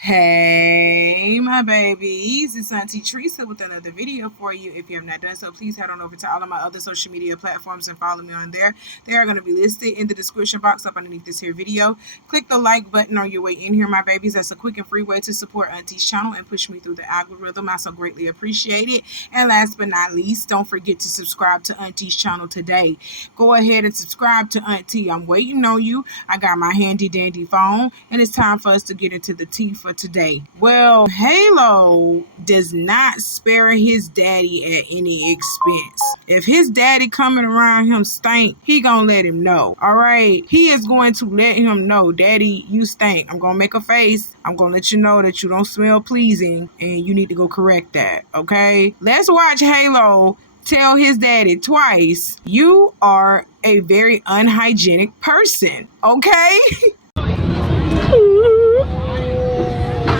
Hey my babies, it's Auntie Trice with another video for you. If you have not done so, please head on over to all of my other social media platforms and follow me on there. They are going to be listed in the description box up underneath this here video. Click the like button on your way in here, my babies. That's a quick and free way to support Auntie's channel and push me through the algorithm. I so greatly appreciate it. And last but not least, don't forget to subscribe to Auntie's channel today. Go ahead and subscribe to Auntie. I'm waiting on you. I got my handy dandy phone and it's time for us to get into the tea for today. Well, Halo does not spare his daddy at any expense. If his daddy coming around him stink, he gonna let him know. All right, he is going to let him know, daddy, you stink. I'm gonna make a face. I'm gonna let you know that you don't smell pleasing and you need to go correct that. Okay, let's watch Halo tell his daddy twice, you are a very unhygienic person. Okay.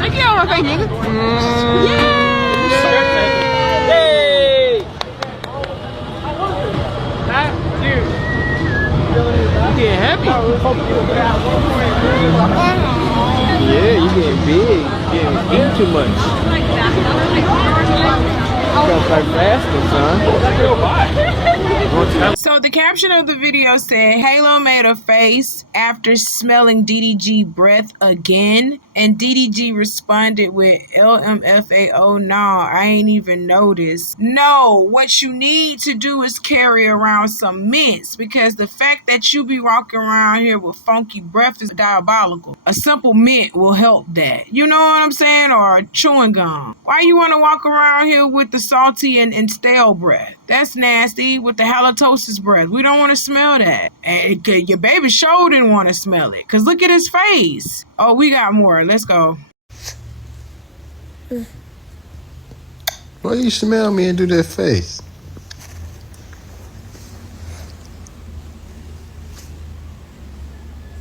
Get on my face, nigga. Yeah. Hey. Dude. You getting happy? Yeah, you getting big. You eating too much. You gotta start fasting, son. So the caption of the video said, Halo made a face after smelling DDG breath again. And DDG responded with LMFAO, nah, I ain't even noticed. No, what you need to do is carry around some mints because the fact that you be walking around here with funky breath is diabolical. A simple mint will help that. You know what I'm saying? Or chewing gum. Why you want to walk around here with the salty and stale breath? That's nasty with the halitosis breath. We don't want to smell that. And your baby sure didn't want to smell it because look at his face. Oh, we got more. Let's go. Why you smell me and do that face?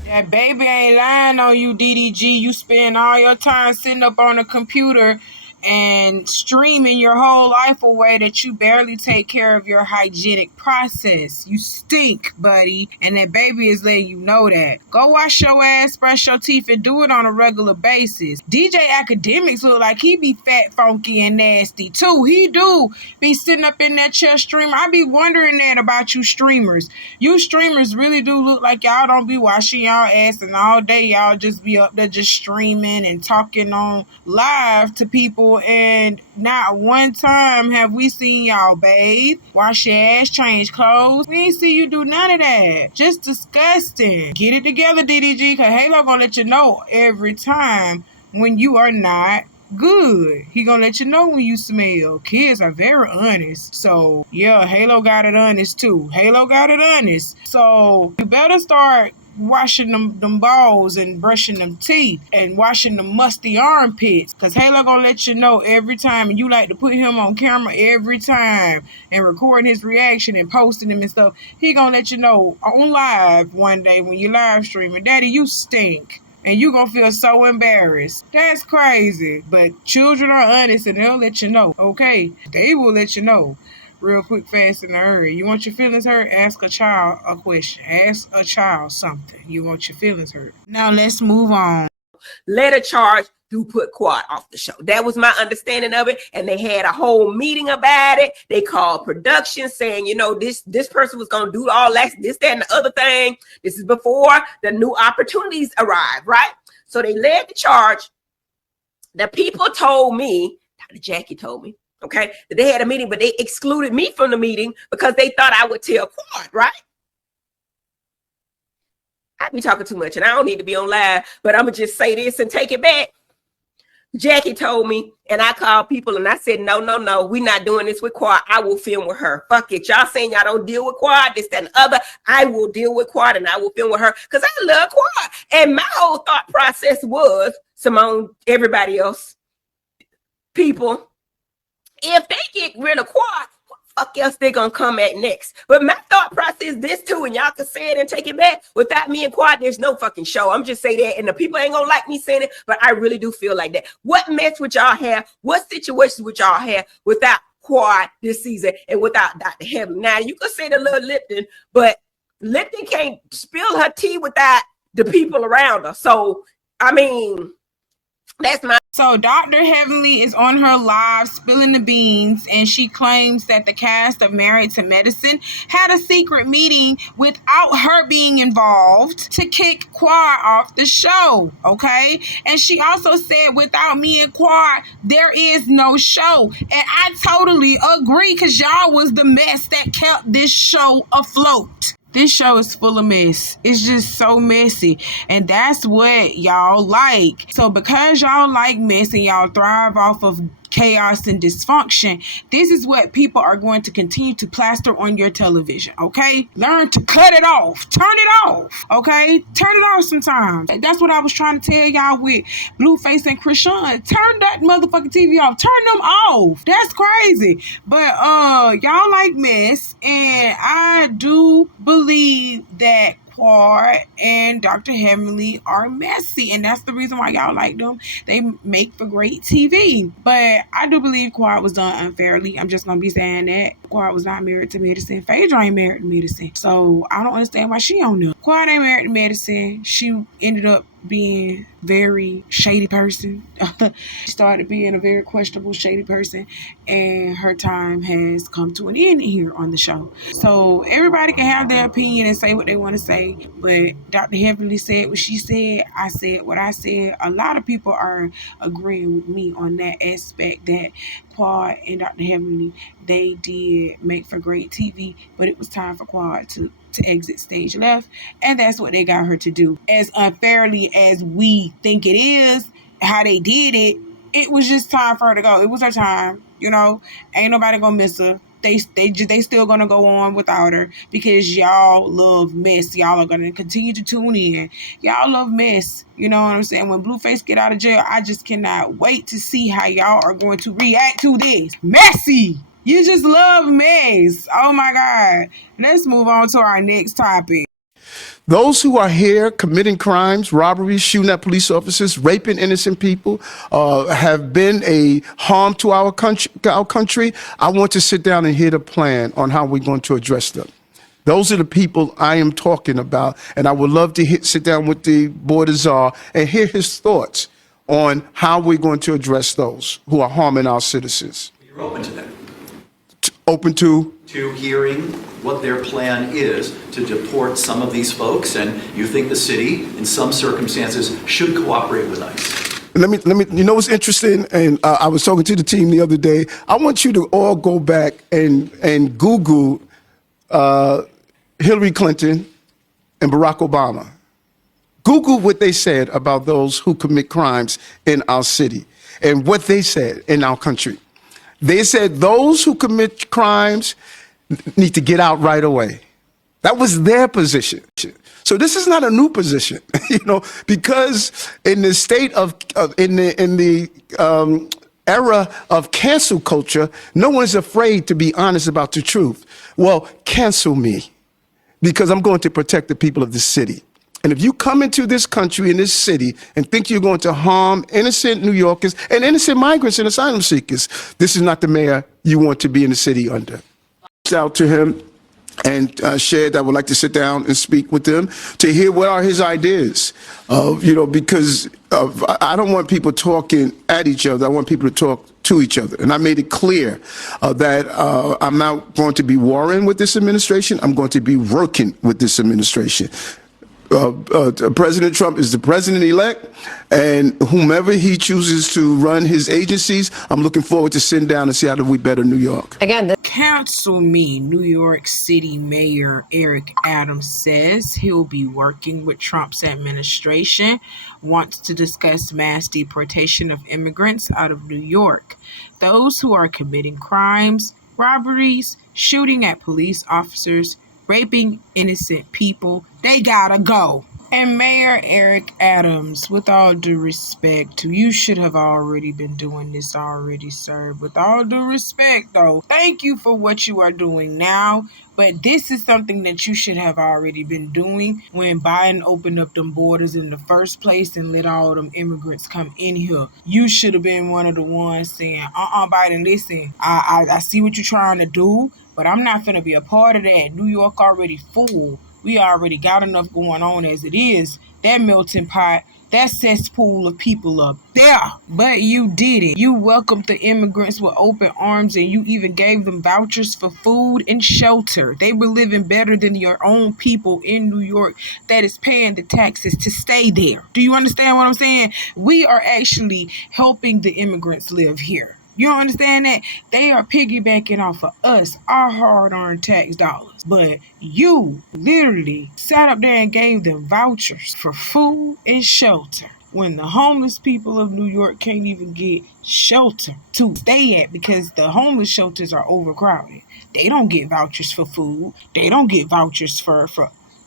That baby ain't lying on you, DDG. You spend all your time sitting up on a computer and streaming your whole life away that you barely take care of your hygienic process. You stink, buddy. And that baby is letting you know that. Go wash your ass, brush your teeth, and do it on a regular basis. DJ Academics look like he be fat, funky, and nasty too. He do be sitting up in that chair streaming. I be wondering that about you streamers. You streamers really do look like y'all don't be washing y'all ass, and all day y'all just be up there just streaming and talking on live to people. And not one time have we seen y'all bathe, wash your ass, change clothes. We ain't see you do none of that. Just disgusting. Get it together, DDG, because Halo gonna let you know every time when you are not good. He gonna let you know when you smell. Kids are very honest. So yeah, Halo got it honest too. Halo got it honest. So you better start washing them balls and brushing them teeth and washing the musty armpits, because Halo gonna let you know every time, and you like to put him on camera every time and recording his reaction and posting him and stuff. He gonna let you know on live one day when you live streaming, daddy, you stink. And you gonna feel so embarrassed. That's crazy. But children are honest and they'll let you know. Okay, they will let you know. Real quick, fast, and hurry. You want your feelings hurt? Ask a child a question. Ask a child something. You want your feelings hurt. Now let's move on. Let a charge to put Quad off the show. That was my understanding of it. And they had a whole meeting about it. They called production saying, you know, this person was going to do all that, this, that, and the other thing. This is before the new opportunities arrived, right? So they led the charge. The people told me, Dr. Jackie told me, okay, that they had a meeting, but they excluded me from the meeting because they thought I would tell Quad, right? I be talking too much and I don't need to be on live, but I'm going to just say this and take it back. Jackie told me, and I called people and I said, no, we're not doing this with Quad. I will film with her. Fuck it. Y'all saying y'all don't deal with Quad, this, that, and the other. I will deal with Quad and I will film with her because I love Quad. And my whole thought process was, Simone, everybody else, people, if they get rid of Quad, what the fuck else they gonna come at next? But my thought process is this too, and y'all can say it and take it back. Without me and Quad, there's no fucking show. I'm just saying that, and the people ain't gonna like me saying it, but I really do feel like that. What mess would y'all have? What situations would y'all have without Quad this season and without Dr. Heaven. Now you could say the little Lipton, but Lipton can't spill her tea without the people around her. So I mean, that's my. So Dr. Heavenly is on her live spilling the beans, and she claims that the cast of Married to Medicine had a secret meeting without her being involved to kick Quad off the show, okay? And she also said, without me and Quad, there is no show. And I totally agree, because y'all was the mess that kept this show afloat. This show is full of mess. It's just so messy. And that's what y'all like. So because y'all like mess and y'all thrive off of chaos and dysfunction, this is what people are going to continue to plaster on your television, okay? Learn to cut it off. Turn it off, okay? Turn it off sometimes. That's what I was trying to tell y'all with Blueface and Krishan. Turn that motherfucking TV off. Turn them off. That's crazy. But y'all like mess, and I do believe that Quad and Dr. Heavenly are messy, and that's the reason why y'all like them. They make for great TV. But I do believe Quad was done unfairly. I'm just gonna be saying that. Quad was not married to Medicine. Phaedra ain't married to Medicine. So I don't understand why she on there. Quad ain't married to Medicine. She ended up being very shady person. She started being a very questionable, shady person, and her time has come to an end here on the show. So everybody can have their opinion and say what they want to say, but Dr. Heavenly said what she said. I said what I said. A lot of people are agreeing with me on that aspect, that Quad and Dr. Heavenly, they did make for great TV, but it was time for Quad to exit stage left, and that's what they got her to do. As unfairly as we think it is, how they did it, it was just time for her to go. It was her time, you know. Ain't nobody gonna miss her. They still gonna go on without her, because y'all love mess. Y'all are gonna continue to tune in. Y'all love mess. You know what I'm saying? When Blueface get out of jail, I just cannot wait to see how y'all are going to react to this. Messy! You just love mess. Oh my God. Let's move on to our next topic. Those who are here committing crimes, robberies, shooting at police officers, raping innocent people, have been a harm to our country. I want to sit down and hear the plan on how we're going to address them. Those are the people I am talking about, and I would love to sit down with the Board of Czar and hear his thoughts on how we're going to address those who are harming our citizens. You're open to that? Open to hearing what their plan is to deport some of these folks, and you think the city, in some circumstances, should cooperate with ICE. Let me. You know what's interesting? And I was talking to the team the other day. I want you to all go back and Google Hillary Clinton and Barack Obama. Google what they said about those who commit crimes in our city and what they said in our country. They said those who commit crimes need to get out right away. That was their position. So this is not a new position, you know, because in the state of in the era of cancel culture, no one's afraid to be honest about the truth. Well, cancel me, because I'm going to protect the people of the city. And if you come into this country, in this city, and think you're going to harm innocent New Yorkers and innocent migrants and asylum seekers, this is not the mayor you want to be in the city under. Out to him and shared I would like to sit down and speak with them to hear what are his ideas. You know, because I don't want people talking at each other. I want people to talk to each other. And I made it clear that I'm not going to be warring with this administration. I'm going to be working with this administration. President Trump is the president-elect, and whomever he chooses to run his agencies, I'm looking forward to sitting down and see how do we better New York. Again, Council Me, New York City Mayor Eric Adams says he'll be working with Trump's administration, wants to discuss mass deportation of immigrants out of New York. Those who are committing crimes, robberies, shooting at police officers, raping innocent people, they gotta go. And Mayor Eric Adams, with all due respect, you should have already been doing this already, sir. With all due respect, though, thank you for what you are doing now. But this is something that you should have already been doing when Biden opened up them borders in the first place and let all them immigrants come in here. You should have been one of the ones saying, Biden, listen, I see what you're trying to do, but I'm not going to be a part of that. New York already full. We already got enough going on as it is. That melting pot, that cesspool of people up there. But you did it. You welcomed the immigrants with open arms, and you even gave them vouchers for food and shelter. They were living better than your own people in New York that is paying the taxes to stay there. Do you understand what I'm saying? We are actually helping the immigrants live here. You don't understand that? They are piggybacking off of us, our hard-earned tax dollars. But you literally sat up there and gave them vouchers for food and shelter when the homeless people of New York can't even get shelter to stay at because the homeless shelters are overcrowded. They don't get vouchers for food. They don't get vouchers for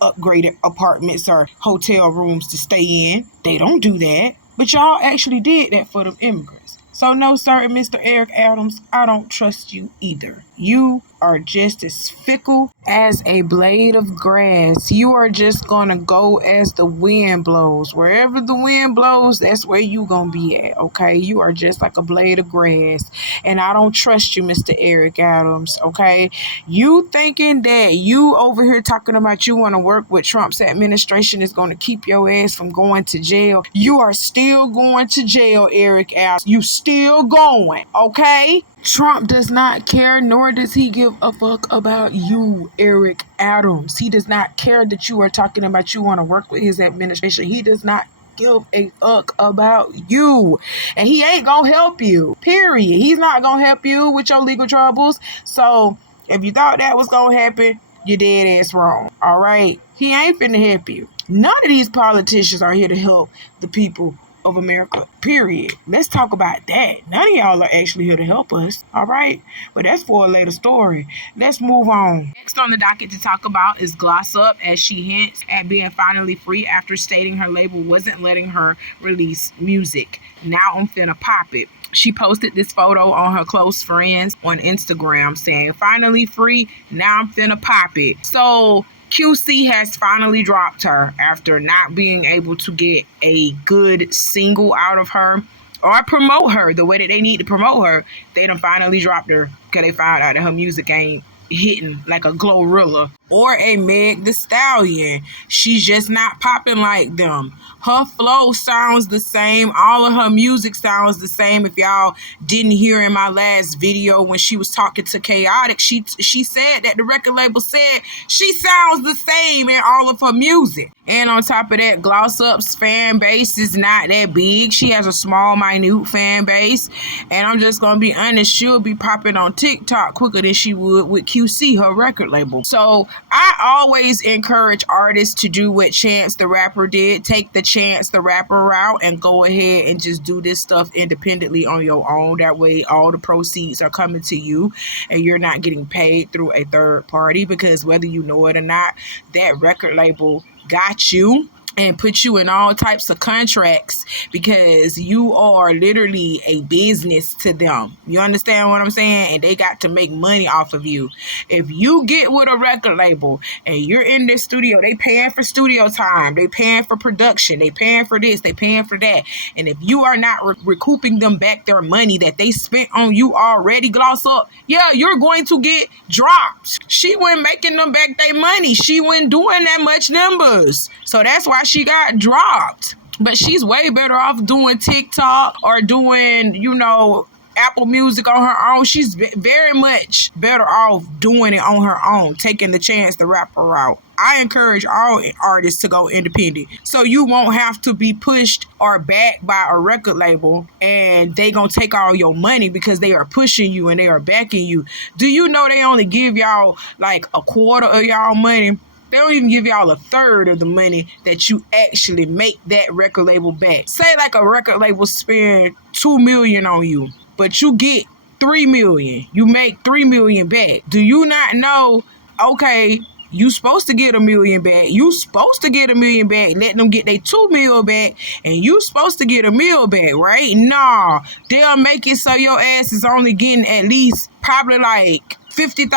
upgraded apartments or hotel rooms to stay in. They don't do that. But y'all actually did that for the immigrants. So no, sir, Mr. Eric Adams, I don't trust you either. You are just as fickle as a blade of grass. You are just gonna go as the wind blows. Wherever the wind blows, that's where you gonna be at, okay? You are just like a blade of grass. And I don't trust you, Mr. Eric Adams, okay? You thinking that you over here talking about you want to work with Trump's administration is gonna keep your ass from going to jail. You are still going to jail, Eric Adams. You still going, okay? Trump does not care, nor does he give a fuck about you, Eric Adams. He does not care that you are talking about you want to work with his administration. He does not give a fuck about you. And he ain't gonna help you, period. He's not gonna help you with your legal troubles. So if you thought that was gonna happen, you're dead ass wrong, all right? He ain't finna help you. None of these politicians are here to help the people of America, period. Let's talk about that. None of y'all are actually here to help us, all right? But that's for a later story. Let's move on. Next on the docket to talk about is Gloss Up, as she hints at being finally free after stating her label wasn't letting her release music. Now I'm finna pop it. She posted this photo on her close friends on Instagram saying, finally free, now I'm finna pop it. So QC has finally dropped her after not being able to get a good single out of her or promote her the way that they need to promote her. They done finally dropped her because they found out that her music ain't hitting like a Glorilla or a Meg Thee Stallion. She's just not popping like them. Her flow sounds the same. All of her music sounds the same. If y'all didn't hear in my last video when she was talking to Chaotic, she said that the record label said she sounds the same in all of her music. And on top of that, Gloss Up's fan base is not that big. She has a small, minute fan base. And I'm just going to be honest, she'll be popping on TikTok quicker than she would with QC, her record label. So I always encourage artists to do what Chance the Rapper did. Take the Chance the Rapper route and go ahead and just do this stuff independently on your own. That way all the proceeds are coming to you and you're not getting paid through a third party, because whether you know it or not, that record label got you and put you in all types of contracts because you are literally a business to them. You understand what I'm saying? And they got to make money off of you. If you get with a record label and you're in the studio, they paying for studio time, they paying for production, they paying for this, they paying for that. And if you are not recouping them back their money that they spent on you already, Gloss Up, yeah, you're going to get dropped. She wasn't making them back their money. She wasn't doing that much numbers. So that's why she got dropped. But she's way better off doing TikTok or doing, Apple Music on her own. She's very much better off doing it on her own, taking the Chance the Rapper route. I encourage all artists to go independent so you won't have to be pushed or backed by a record label and they gonna take all your money because they are pushing you and they are backing you. Do you know they only give y'all like a quarter of y'all money? They don't even give y'all a third of the money that you actually make that record label back. Say like a record label spend $2 million on you, but you get $3 million. You make $3 million back. Do you not know, okay, You supposed to get $1 million back. You supposed to get $1 million back. Let them get their $2 million back, and you supposed to get $1 million back, right? Nah, they'll make it so your ass is only getting at least probably like $50,000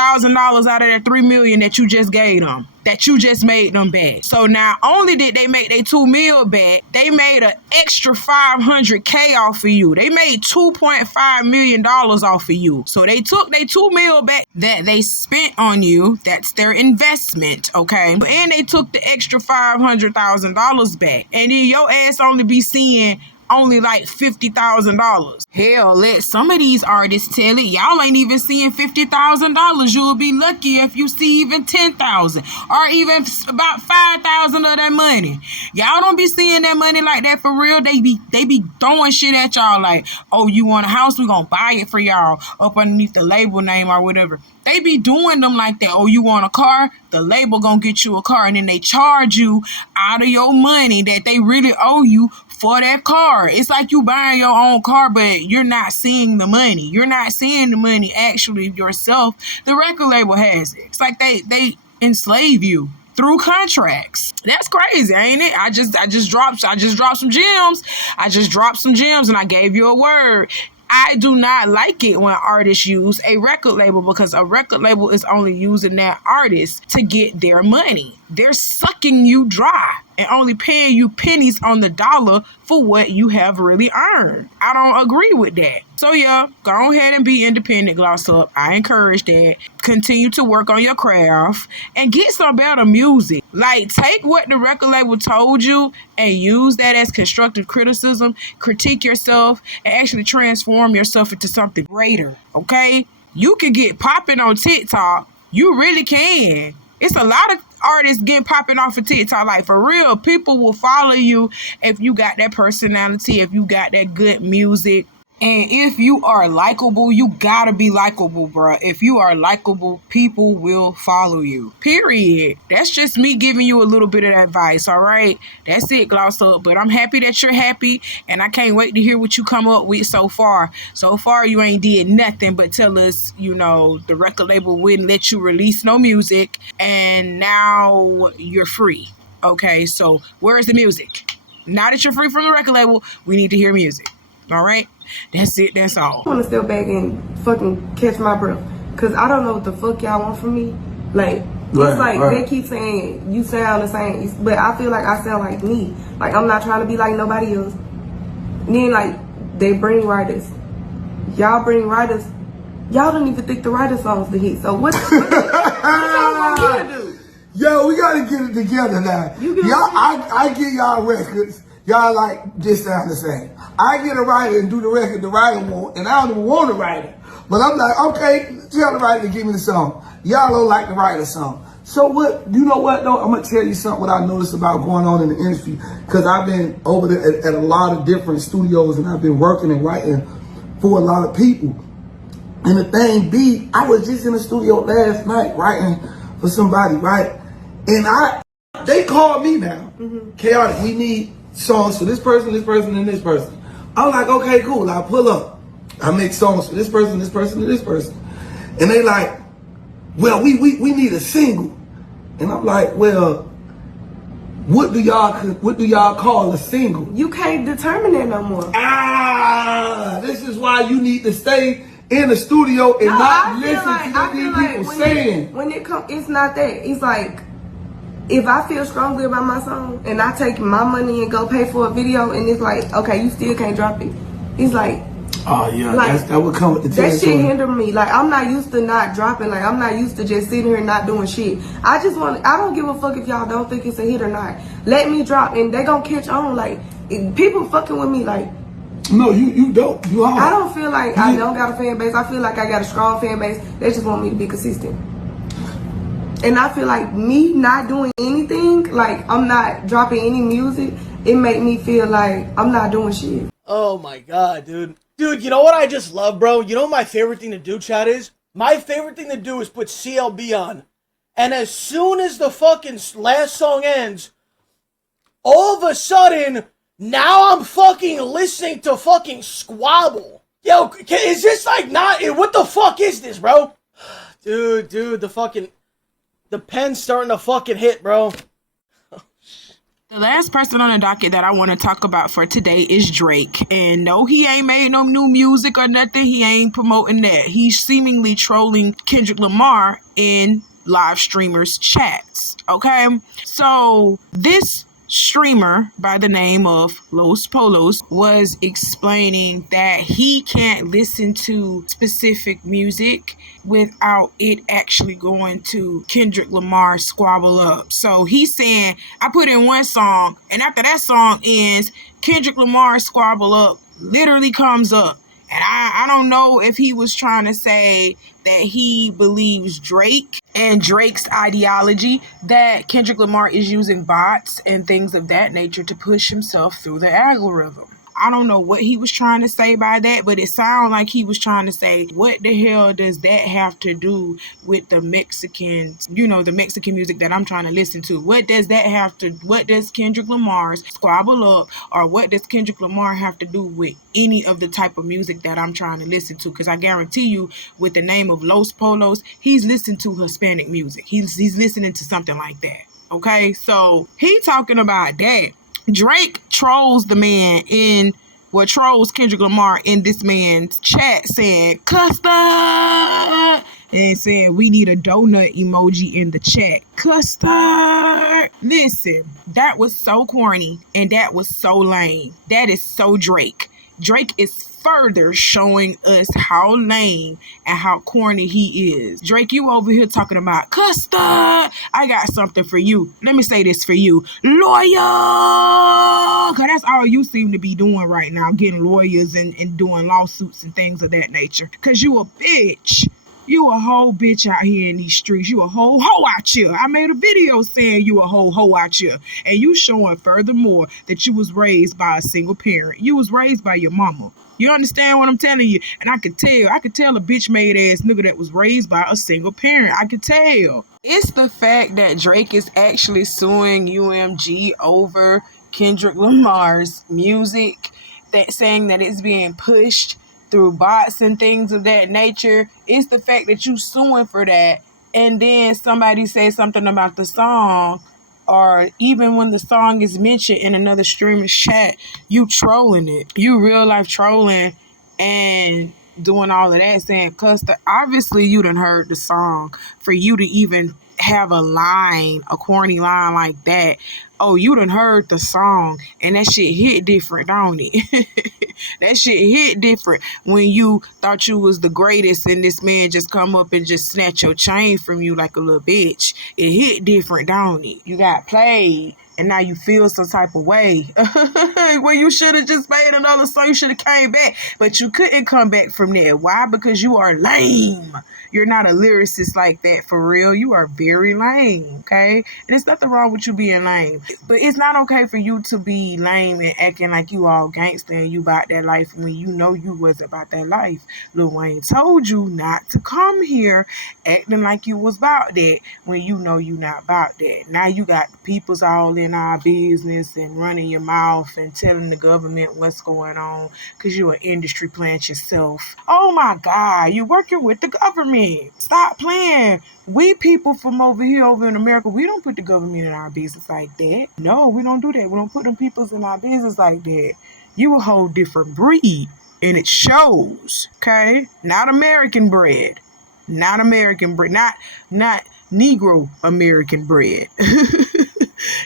out of that $3 million that you just gave them, that you just made them back. So not only did they make their $2 million back, they made an extra $500K off of you. They made $2.5 million off of you. So they took their $2 million back that they spent on you. That's their investment, okay? And they took the extra $500,000 back. And then your ass only be seeing only like $50,000. Hell, let some of these artists tell it. Y'all ain't even seeing $50,000. You'll be lucky if you see even 10,000 or even about 5,000 of that money. Y'all don't be seeing that money like that for real. They be throwing shit at y'all like, oh, you want a house? We gonna buy it for y'all up underneath the label name or whatever. They be doing them like that. Oh, you want a car? The label gonna get you a car, and then they charge you out of your money that they really owe you for that car. It's like you buying your own car, but you're not seeing the money. You're not seeing the money actually yourself. The record label has it. It's like they enslave you through contracts. That's crazy, ain't it? I just dropped some gems. I just dropped some gems and I gave you a word. I do not like it when artists use a record label, because a record label is only using that artist to get their money. They're sucking you dry and only paying you pennies on the dollar for what you have really earned. I don't agree with that. So yeah, go ahead and be independent, Gloss Up. I encourage that. Continue to work on your craft and get some better music. Like, take what the record label told you and use that as constructive criticism. Critique yourself and actually transform yourself into something greater, okay? You can get popping on TikTok. You really can. It's a lot of artists getting popping off of TikTok. Like, for real, people will follow you if you got that personality, if you got that good music. And if you are likable, you gotta be likable, bruh. If you are likable, people will follow you. Period. That's just me giving you a little bit of advice, all right? That's it, Gloss Up. But I'm happy that you're happy, and I can't wait to hear what you come up with so far. So far, you ain't did nothing but tell us, you know, the record label wouldn't let you release no music, and now you're free. Okay, so where's the music? Now that you're free from the record label, we need to hear music. All right? That's it. That's all. I want to step back and fucking catch my breath, because I don't know what the fuck y'all want from me. Like, it's like they keep saying you sound the same, but I feel like I sound like me. Like, I'm not trying to be like nobody else. And then, like, they bring writers. Y'all bring writers. Y'all don't even think the writer songs to hit. So what y'all want me to do? Yo, we gotta get it together now. Y'all, I give y'all records. Y'all like just sound the same. I get a writer and do the record the writer want, and I don't even want a writer. But I'm like, okay, tell the writer to give me the song. Y'all don't like the writer song. So what, you know what though? I'm gonna tell you something what I noticed about going on in the industry. Cause I've been over there at a lot of different studios, and I've been working and writing for a lot of people. And the thing be, I was just in the studio last night writing for somebody, right? And they called me now. Chaotic, we need songs for this person, and this person. I'm like, okay, cool. I pull up. I make songs for this person, and this person. And they like, well, we need a single. And I'm like, well, what do y'all call a single? You can't determine that no more. This is why you need to stay in the studio and not listen to what these people saying. When it comes, it's not that. It's like, if I feel strongly about my song and I take my money and go pay for a video, and it's like, okay, you still can't drop it. It's like, oh yeah, like, that would come with the that shit hinder me. Like, I'm not used to not dropping. Like, I'm not used to just sitting here and not doing shit. I don't give a fuck if y'all don't think it's a hit or not. Let me drop, and they gonna catch on. Like, people fucking with me, like, no, you don't. You are. I don't feel like I don't got a fan base. I feel like I got a strong fan base. They just want me to be consistent. And I feel like me not doing anything, like I'm not dropping any music, it make me feel like I'm not doing shit. Oh my god, dude. Dude, you know what I just love, bro? You know what my favorite thing to do, chat, is? My favorite thing to do is put CLB on. And as soon as the fucking last song ends, all of a sudden, now I'm fucking listening to fucking Squabble. Yo, is this like not... What the fuck is this, bro? Dude, the fucking... The pen's starting to fucking hit, bro. The last person on the docket that I want to talk about for today is Drake. And no, he ain't made no new music or nothing. He ain't promoting that. He's seemingly trolling Kendrick Lamar in live streamers' chats. Okay? So this streamer by the name of Los Polos was explaining that he can't listen to specific music without it actually going to Kendrick Lamar Squabble Up. So he's saying, I put in one song, and after that song ends, Kendrick Lamar Squabble Up literally comes up. And I don't know if he was trying to say that he believes Drake and Drake's ideology, that Kendrick Lamar is using bots and things of that nature to push himself through the algorithm. I don't know what he was trying to say by that, but it sounded like he was trying to say, what the hell does that have to do with the Mexican, the Mexican music that I'm trying to listen to? What does Kendrick Lamar's Squabble Up, or what does Kendrick Lamar have to do with any of the type of music that I'm trying to listen to? Because I guarantee you, with the name of Los Polos, he's listening to Hispanic music. He's listening to something like that. Okay, so he talking about that. Drake trolls Kendrick Lamar in this man's chat saying, custard, and saying, we need a donut emoji in the chat. Custard. Listen, that was so corny and that was so lame. That is so Drake. Drake is further showing us how lame and how corny he is. Drake, you over here talking about custard. I got something for you. Let me say this for you. Lawyer! Because that's all you seem to be doing right now, getting lawyers and doing lawsuits and things of that nature. Because you a bitch. You a whole bitch out here in these streets. You a whole hoe out here. I made a video saying you a whole hoe out here. And you showing furthermore that you was raised by a single parent. You was raised by your mama. You understand what I'm telling you? And I could tell a bitch made ass nigga that was raised by a single parent. I could tell. It's the fact that Drake is actually suing UMG over Kendrick Lamar's music, that saying that it's being pushed through bots and things of that nature. It's the fact that you suing for that, and then somebody says something about the song, or even when the song is mentioned in another streamer's chat, you trolling it. You real life trolling and doing all of that, saying custard. Obviously you done heard the song for you to even have a corny line like that. Oh, you done heard the song and that shit hit different, don't it? That shit hit different when you thought you was the greatest and this man just come up and just snatch your chain from you like a little bitch. It hit different, don't it? You got played and now you feel some type of way. Well, you should have just made another song. You should have came back, but you couldn't come back from there. Why? Because you are lame. You're not a lyricist like that, for real. You are very lame, okay? And there's nothing wrong with you being lame. But it's not okay for you to be lame and acting like you all gangster and you about that life when you know you wasn't about that life. Lil Wayne told you not to come here acting like you was about that when you know you not about that. Now you got the people's all in our business and running your mouth and telling the government what's going on because you an industry plant yourself. Oh my God, you working with the government. Stop playing. We people from over in America, we don't put the government in our business like that. No, we don't do that. We don't put them peoples in our business like that. You a whole different breed, and it shows, okay? Not American bread. Not American bread. Not Negro American bread.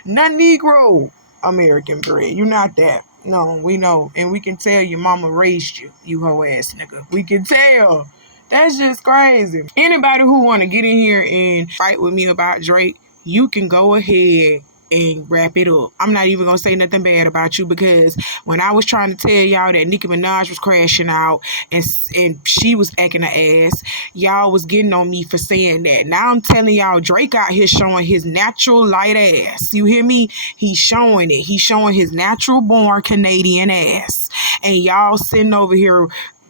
Not Negro American bread. You're not that. No, we know. And we can tell your mama raised you, you hoe ass nigga. We can tell. That's just crazy. Anybody who want to get in here and fight with me about Drake, you can go ahead and wrap it up. I'm not even going to say nothing bad about you, because when I was trying to tell y'all that Nicki Minaj was crashing out and she was acting her ass, y'all was getting on me for saying that. Now I'm telling y'all, Drake out here showing his natural light ass. You hear me? He's showing it. He's showing his natural born Canadian ass. And y'all sitting over here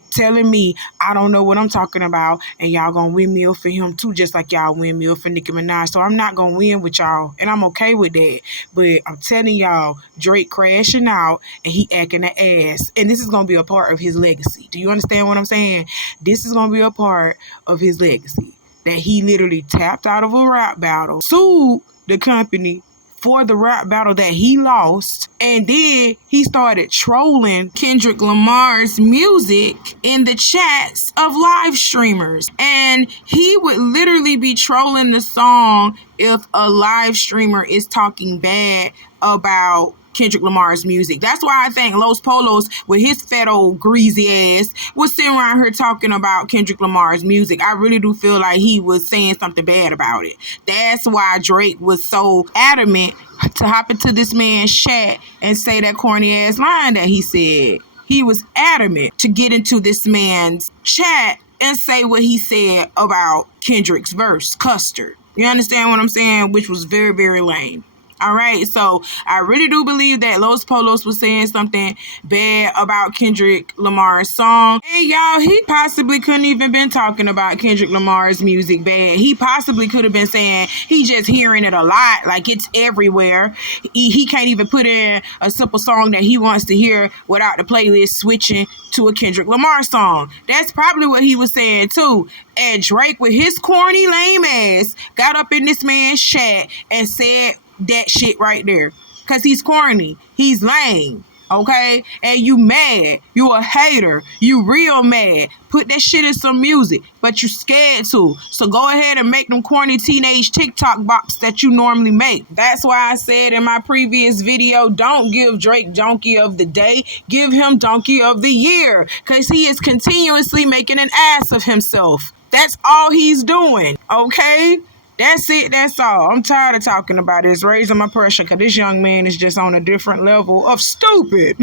telling me I don't know what I'm talking about, and y'all gonna windmill for him too, just like y'all windmill for Nicki Minaj. So I'm not gonna win with y'all, and I'm okay with that. But I'm telling y'all, Drake crashing out and he acting the ass, and this is gonna be a part of his legacy. Do you understand what I'm saying? This is gonna be a part of his legacy. that he literally tapped out of a rap battle, sued the company for the rap battle that he lost, and then he started trolling Kendrick Lamar's music in the chats of live streamers. And he would literally be trolling the song if a live streamer is talking bad about Kendrick Lamar's music. That's why I think Los Polos, with his fat old greasy ass, was sitting around here talking about Kendrick Lamar's music. I really do feel like he was saying something bad about it. That's why Drake was so adamant to hop into this man's chat and say that corny ass line that he said. He was adamant to get into this man's chat and say what he said about Kendrick's verse, Custard. You understand what I'm saying? Which was very, very lame. All right, so I really do believe that Los Polos was saying something bad about Kendrick Lamar's song. Hey, y'all, he possibly couldn't even been talking about Kendrick Lamar's music bad. He possibly could have been saying he just hearing it a lot, like it's everywhere. He can't even put in a simple song that he wants to hear without the playlist switching to a Kendrick Lamar song. That's probably what he was saying too. And Drake, with his corny lame ass, got up in this man's chat and said that shit right there, because he's corny, he's lame, okay? And you mad, you a hater, you real mad. Put that shit in some music, but you scared to. So go ahead and make them corny teenage TikTok bops that you normally make. That's why I said in my previous video, don't give Drake Donkey of the Day, give him Donkey of the Year, because he is continuously making an ass of himself. That's all he's doing, okay? That's it. That's all. I'm tired of talking about this, raising my pressure, because this young man is just on a different level of stupid.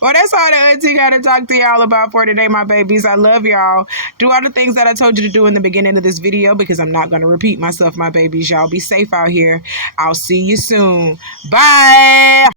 Well, that's all that Auntie got to talk to y'all about for today, my babies. I love y'all. Do all the things that I told you to do in the beginning of this video, because I'm not going to repeat myself, my babies. Y'all be safe out here. I'll see you soon. Bye.